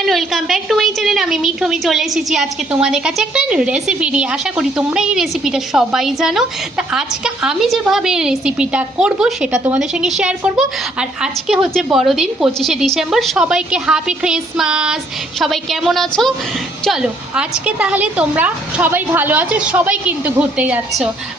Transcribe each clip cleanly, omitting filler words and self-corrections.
Everyone, welcome back to my channel. আমি মিঠু চলে এসেছি আজকে তোমাদের কাছে একটা রেসিপি নিয়ে। আশা করি তোমরা এই রেসিপিটা সবাই জানো। তা আজকে আমি যেভাবে রেসিপিটা করব সেটা তোমাদের সঙ্গে শেয়ার করব। আর আজকে হচ্ছে বড়দিন, 25শে ডিসেম্বর। সবাইকে হ্যাপি ক্রিসমাস। সবাই কেমন আছো? চলো আজকে তাহলে তোমরা সবাই ভালো আছো, সবাই কিন্তু ঘুরতে যাচ্ছ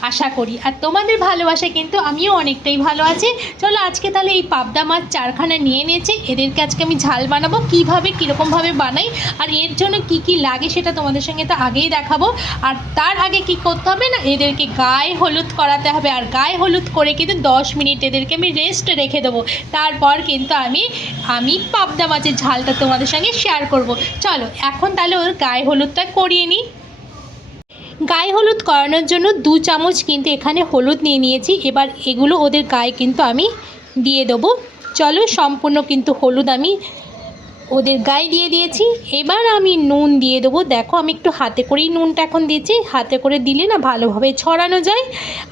আশা করি। আর তোমাদের ভালোবাসায় কিন্তু আমিও অনেকটাই ভালো আছি। চলো আজকে তাহলে এই পাবদা মাছ 4খানা নিয়ে নিয়েছি। এদেরকে আজকে আমি ঝাল বানাবো, কীভাবে কীরকমভাবে বানাই আর এর জন্য কি কি লাগে সেটা তোমাদের সঙ্গে তো আগেই দেখাবো। আর তার আগে কি করতে হবে না, এদেরকে গায়ে হলুদ করাতে হবে। আর গায়ে হলুদ করে কিন্তু 10 মিনিট এদেরকে আমি রেস্টে রেখে দেবো। তারপর কিন্তু আমি পাবদা মাছের ঝালটা তোমাদের সঙ্গে শেয়ার করব। চলো এখন তাহলে ওর গায়ে হলুদটা করিয়ে নিই। গায়ে হলুদ করানোর জন্য 2 চামচ কিন্তু এখানে হলুদ নিয়ে নিয়েছি। এবার এগুলো ওদের গায়ে কিন্তু আমি দিয়ে দেবো। চলো সম্পূর্ণ কিন্তু হলুদ আমি ওদের গায়ে দিয়ে দিয়েছি। এবার আমি নুন দিয়ে দেবো। দেখো আমি একটু হাতে করেই নুনটা এখন দিচ্ছি। হাতে করে দিলে না ভালোভাবে ছড়ানো যায়।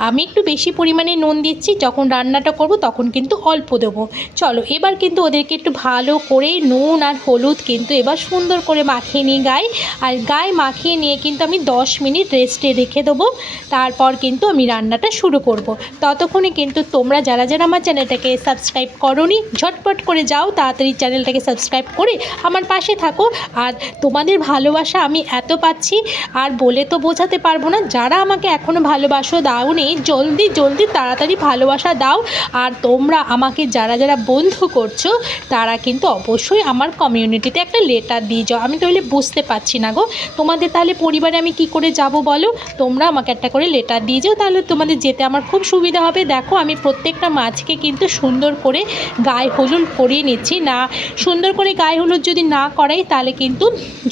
আমি একটু বেশি পরিমাণে নুন দিচ্ছি, যখন রান্নাটা করব তখন কিন্তু অল্প দেবো। চলো এবার কিন্তু ওদেরকে একটু ভালো করে নুন আর হলুদ কিন্তু এবার সুন্দর করে মাখিয়ে নিই গায়ে। আর গায়ে মাখিয়ে নিয়ে কিন্তু আমি 10 মিনিট রেস্টে রেখে দেবো। তারপর কিন্তু আমি রান্নাটা শুরু করব। ততক্ষণে কিন্তু তোমরা যারা যারা আমার চ্যানেলটাকে সাবস্ক্রাইব করোনি, ঝটপট করে যাও, তাড়াতাড়ি চ্যানেলটাকে সাবস্ক্রাইব করে আমার পাশে থাকো। আর তোমাদের ভালোবাসা আমি এত পাচ্ছি আর বলে তো বোঝাতে পারবো না। যারা আমাকে এখনও ভালোবাসা দাওনি, জলদি জলদি তাড়াতাড়ি ভালোবাসা দাও। আর তোমরা আমাকে যারা যারা বন্ধু করছো তারা কিন্তু অবশ্যই আমার কমিউনিটিতে একটা লেটার দিয়ে যাও। আমি তাহলে বুঝতে পারছি না গো, তোমাদের তাহলে পরিবারে আমি কি করে যাব বলো? তোমরা আমাকে একটা করে লেটার দিয়ে যাও, তাহলে তোমাদের যেতে আমার খুব সুবিধা হবে। দেখো আমি প্রত্যেকটা মাছকে কিন্তু সুন্দর করে গায়ে হলুদ করিয়ে নিচ্ছি। না সুন্দর করে গায়ে হলুদ যদি না করাই তাহলে কিন্তু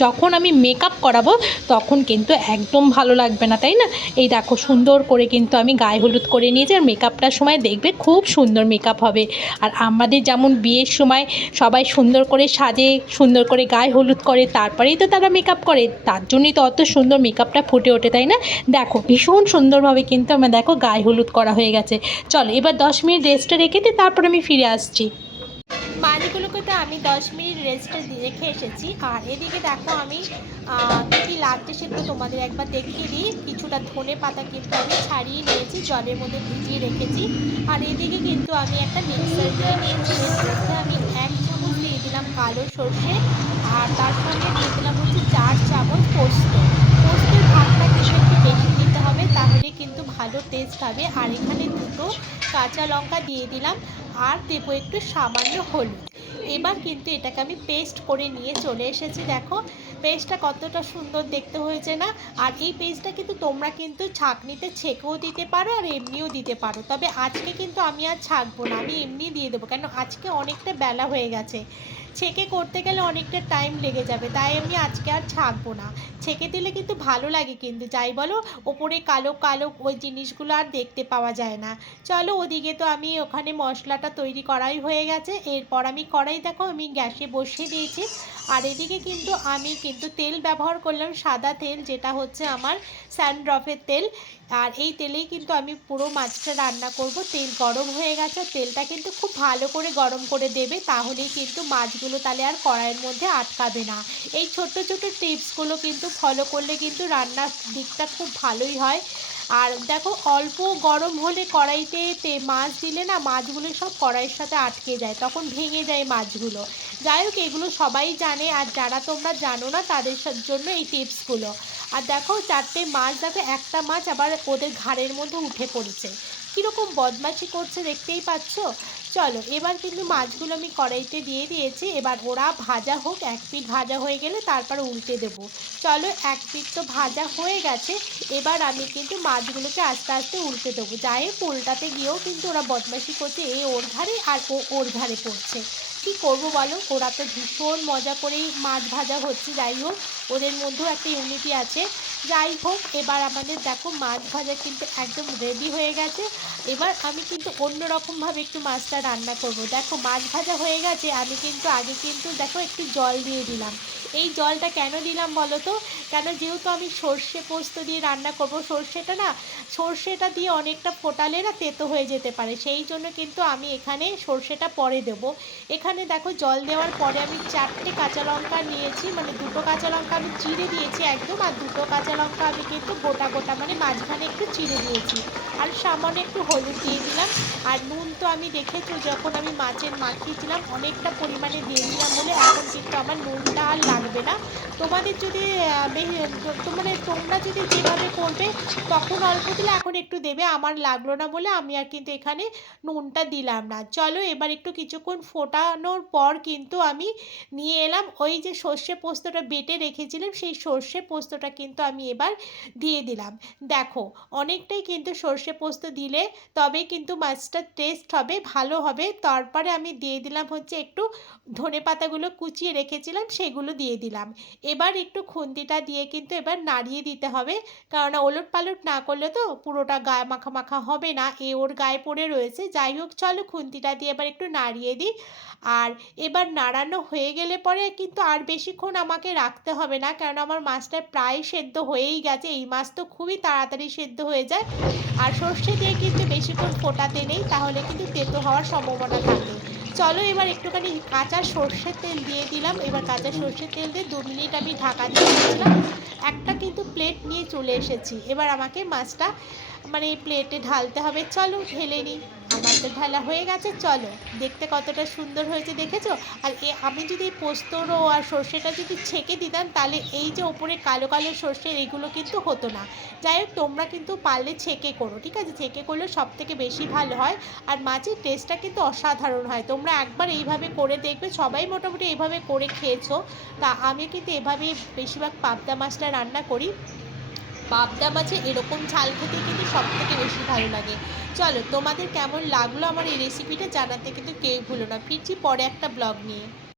যখন আমি মেকআপ করাবো তখন কিন্তু একদম ভালো লাগবে না, তাই না? এই দেখো সুন্দর করে কিন্তু আমি গায়ে হলুদ করে নিয়েছি। আর মেকআপটার সময় দেখবে খুব সুন্দর মেকআপ হবে। আর আমাদের যেমন বিয়ের সময় সবাই সুন্দর করে সাজে, সুন্দর করে গায়ে হলুদ করে, তারপরেই তো তারা মেকআপ করে। তার জন্যই তো অত সুন্দর মেকআপটা ফুটে ওঠে, তাই না? দেখো ভীষণ সুন্দরভাবে কিন্তু আমার দেখো গায়ে হলুদ করা হয়ে গেছে। চলো এবার 10 মিনিট রেস্টে রেখে দিই, তারপর আমি ফিরে আসছি। মাছগুলোকে তো আমি 10 মিনিট রেস্টে রেখে এসেছি। আর এদিকে দেখো আমি কী কী লাগছে সেগুলো তোমাদের একবার দেখিয়ে দিই। কিছুটা ধনে পাতা কিন্তু আমি ছাড়িয়ে নিয়েছি, জলের মধ্যে ভিজিয়ে রেখেছি। আর এদিকে কিন্তু আমি একটা মিক্সার নিয়ে নিয়েছি। এর মধ্যে আমি 1 চামচ দিয়ে দিলাম কালো সর্ষে। আর তার সঙ্গে দিয়ে দিলাম হচ্ছে 4 চামচ পোস্ত। পোস্তের ভাগটা কিন্তু একটু বেশি দিতে হবে, তাহলে কিন্তু ভালো টেস্ট হবে। আর এখানে 2টো কাঁচা লঙ্কা দিয়ে দিলাম। আর দেবো একটু সামান্য হলুদ। এবার কিন্তু এটাকে আমি পেস্ট করে নিয়ে চলে এসেছি। দেখো পেস্টটা কতটা সুন্দর দেখতে হয়েছে না? আর এই পেস্টটা কিন্তু তোমরা কিন্তু ছাঁকনিতে ছেঁকেও দিতে পারো আর এমনিও দিতে পারো। তবে আজকে কিন্তু আমি আর ছাঁকবো না, আমি এমনি দিয়ে দেবো, কেন আজকে অনেকটা বেলা হয়ে গেছে। ছেঁকে করতে গেলে অনেকটা টাইম লেগে যাবে, তাই আমি আজকে আর ছাঁকবো না। ছেঁকে দিলে কিন্তু ভালো লাগে, কিন্তু যাই বলো ওপরে কালো কালো ওই জিনিসগুলো আর দেখতে পাওয়া যায় না। চলো ওদিকে তো আমি ওখানে মশলাটা তৈরি করাই হয়ে গেছে। এরপর আমি কড়াই দেখো আমি গ্যাসে বসিয়ে দিয়েছি। আর এদিকে কিন্তু আমি কিন্তু তেল ব্যবহার করলাম, সাদা তেল, যেটা হচ্ছে আমার স্যান্ড্রফের তেল। আর এই তেলেই কিন্তু আমি পুরো মাছটা রান্না করব। তেল গরম হয়ে গেছে, তেলটা কিন্তু খুব ভালো করে গরম করে দেবে, তাহলেই কিন্তু মাছগুলো তাহলে আর কড়াইয়ের মধ্যে আটকাবে না। এই ছোট্ট ছোট্ট টিপসগুলো কিন্তু ফলো করলে কিন্তু রান্নার দিকটা খুব ভালোই হয়। আর দেখো অল্প গরম হলে কড়াইতে মাছ দিলে না মাছগুলো সব কড়াইয়ের সাথে আটকে যায়, তখন ভেঙে যায় মাছগুলো। যাই হোক এগুলো সবাই জানে, আর যারা তোমরা জানো না তাদের জন্য এই টিপসগুলো। আর দেখো 4টে মাছ, দেখো একটা মাছ আবার ওদের ঘাড়ের মধ্যে উঠে পড়েছে। কীরকম বদমাশি করছে দেখতেই পাচ্ছ। চলো এবার কিন্তু মাছগুলো আমি কড়াইতে দিয়ে দিয়েছি। এবার ওরা ভাজা হোক, 1 পিঠ ভাজা হয়ে গেলে তারপর উল্টে দেবো। চলো 1 পিঠ তো ভাজা হয়ে গেছে। এবার আমি কিন্তু মাছগুলোকে আস্তে আস্তে উল্টে দেবো। যাই হোক উল্টাতে গিয়েও কিন্তু ওরা বদমাশি করছে, এ ওর ঘাড়ে আর ও ওর ঘাড়ে পড়ছে। কী করবো বলো, ওরা তো ভীষণ মজা করেই মাছ ভাজা হচ্ছে। যাই হোক ওদের মধ্যেও একটা ইউনিটি আছে। যাই হোক এবার আমাদের দেখো মাছ ভাজা কিন্তু একদম রেডি হয়ে গেছে। এবার আমি কিন্তু অন্য রকমভাবে একটু মাছটা রান্না করব। দেখো মাছ ভাজা হয়ে গেছে, আমি কিন্তু আগে কিন্তু দেখো একটু জল দিয়ে দিলাম। এই জলটা কেন দিলাম বলো তো? কেন, যেহেতু আমি সর্ষে পোস্ত দিয়ে রান্না করব, সর্ষেটা দিয়ে অনেকটা ফোটালে না তেতো হয়ে যেতে পারে, সেই জন্য কিন্তু আমি এখানে সর্ষেটা পরে দেব। এখানে দেখো জল দেওয়ার পরে আমি 4টে কাঁচা লঙ্কা নিয়েছি, মানে 2টো কাঁচা লঙ্কা আমি চিড়ে দিয়েছি একদম, আর 2টো কাঁচা লঙ্কা আমি কিন্তু গোটা গোটা মানে মাঝখানে একটু চিড়ে দিয়েছি। আর সামান্য একটু হলুদ দিয়ে দিলাম। আর নুন তো আমি দেখেছো যখন আমি মাছের মাখিয়েছিলাম অনেকটা পরিমাণে দিয়েছিলাম বলে এখন কিন্তু আমার নুনটা আর লাগবে না। তোমাদের যদি মানে তোমরা যদি যেভাবে করবে তখন অল্প দিলে এখন একটু দেবে, আমার লাগলো না বলে আমি আর কিন্তু এখানে নুনটা দিলাম না। চলো এবার একটু কিছুক্ষণ ফোটানোর পর কিন্তু আমি নিয়ে এলাম ওই যে সর্ষে পোস্তটা বেটে রেখেছিলাম, সেই সর্ষে পোস্তটা কিন্তু আমি এবার দিয়ে দিলাম। দেখো অনেকটাই কিন্তু সর্ষে পোস্ত দিলে তবেই কিন্তু মাছটার টেস্ট হবে, ভালো হবে। তারপরে আমি দিয়ে দিলাম হচ্ছে একটু ধনে পাতাগুলো কুচিয়ে রেখেছিলাম সেগুলো দিয়ে দিলাম। এবার একটু খুন্তিটা দিয়ে কিন্তু এবার নাড়িয়ে দিতে হবে, কারণ ওলট পালট না করলে তো পুরোটা গায়ে মাখা মাখা হবে না, ওর গায়ে পড়ে রয়েছে। যাই হোক চলো খুন্তিটা দিয়ে এবার একটু নাড়িয়ে দিই। আর এবার নাড়ানো হয়ে গেলে পরে কিন্তু আর বেশিক্ষণ আমাকে রাখতে হবে না, কারণ আমার মাছটা প্রায় সেদ্ধ হয়েই গেছে। এই মাছ তো খুবই তাড়াতাড়ি সেদ্ধ হয়ে যায়। আর সর্ষে দিয়ে কিন্তু বেশিক্ষণ ফোটাতে নেই, তাহলে কিন্তু তেতো হওয়ার সম্ভাবনা থাকে। চলো এবার একটুখানি কাঁচা সর্ষের তেল দিয়ে দিলাম। এবার কাঁচা সর্ষের তেল দিয়ে 2 মিনিট আমি ঢাকা দিয়ে দিয়েছিলাম। একটা কিন্তু প্লেট নিয়ে চলে এসেছি, এবার আমাকে মাছটা মানে প্লেটে ঢালতে হবে। চলো ঢেলে নিই। আমার তো ঢালা হয়ে গেছে, চলো। দেখতে কতটা সুন্দর হয়েছে দেখেছো? আর আমি যদি পোস্তরও আর সর্ষেটা যদি ছেঁকে দিতাম তাহলে এই যে ওপরে কালো কালো সর্ষে এগুলো কিন্তু হতো না। যাই হোক তোমরা কিন্তু পারলে ছেঁকে করো, ঠিক আছে? ছেঁকে করলে সব থেকে বেশি ভালো হয়। আর মাছের টেস্টটা কিন্তু অসাধারণ হয়। তোমরা একবার এইভাবে করে দেখবে, সবাই মোটামুটি এইভাবে করে খেয়েছো। তা আমি কিন্তু এভাবেই বেশিরভাগ পাবদা মাছটা রান্না করি। পাবদা মাছে এরকম ঝাল খেতে কিন্তু সব থেকে বেশি ভালো লাগে। চলো তোমাদের কেমন লাগলো আমার এই রেসিপিটা জানাতে কিন্তু কেউ ভুলো না। ফিরছি পরে একটা ব্লগ নিয়ে।